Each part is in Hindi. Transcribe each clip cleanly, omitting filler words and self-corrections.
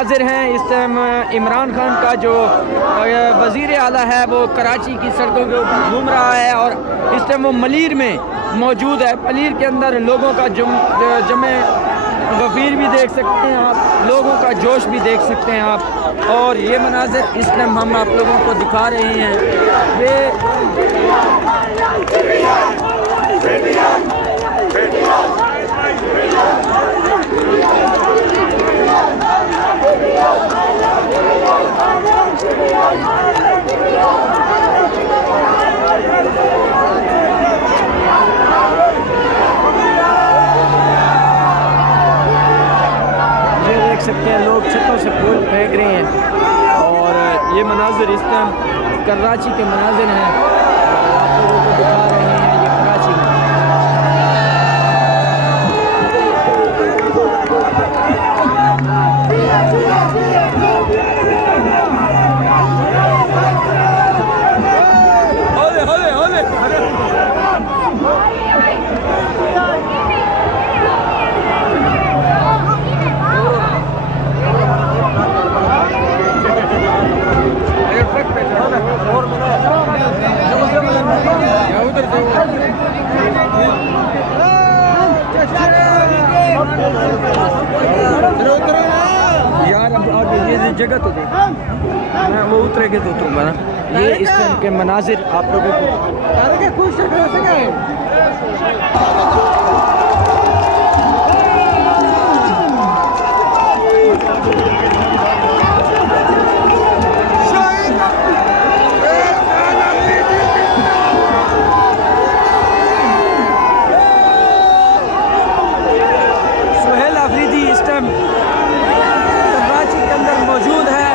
मनाजिर हैं। इस टाइम इमरान खान का जो वज़ीर आला है वो कराची की सड़कों के ऊपर घूम रहा है और इस टाइम वो मलीर में मौजूद है। मलीर के अंदर लोगों का जमे गफ़ीर भी देख सकते हैं आप, लोगों का जोश भी देख सकते हैं आप। और ये मनाजिर इस टाइम हम आप लोगों को दिखा रहे हैं। ये देख सकते हैं लोग छतों से फूल फेंक रहे हैं और ये मनाजिर इस टाइम कराची के मनाजिर हैं। आप लोगों को दिखा रहे हैं ये कराची में। यार अब आगे ये जगह तो देख, मैं वो उतरेंगे तो उतरूँगा ना। ये इस टाइम के मनाजिर आप लोगों को सुहेल आफरीदी इस टाइम कराची के अंदर मौजूद है।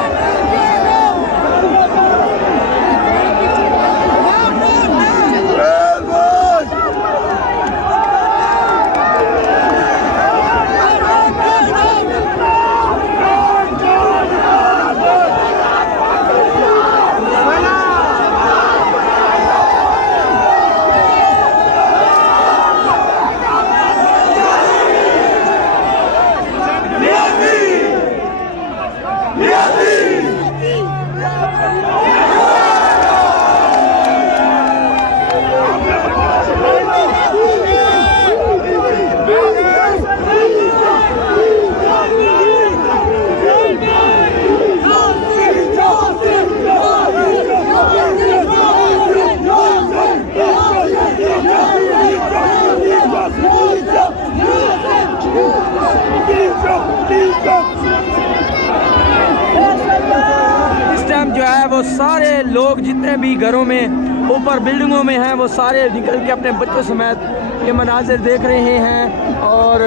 इस टाइम जो है वो सारे लोग जितने भी घरों में ऊपर बिल्डिंगों में हैं वो सारे निकल के अपने बच्चों समेत ये मनाजिर देख रहे हैं। और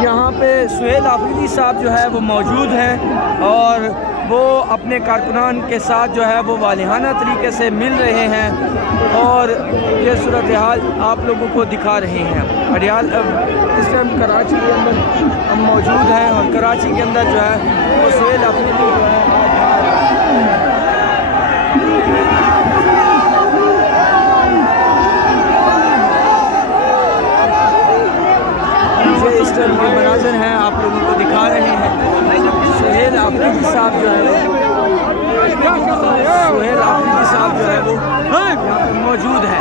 यहाँ पे सुहेल आफरीदी साहब जो है वो मौजूद हैं और वो अपने कारकुनान के साथ जो है वो वालिहाना तरीके से मिल रहे हैं और ये सूरत हाल आप लोगों को दिखा रहे हैं। अडियाल इस टाइम कराची के अंदर हम मौजूद हैं और कराची के अंदर जो है वो सुहेल आफरीदी जो है इस टाइम के मनाज़िर हैं आप लोगों को दिखा रहे हैं। सुहेल आफरीदी साहब जो है वो यहाँ पे मौजूद है।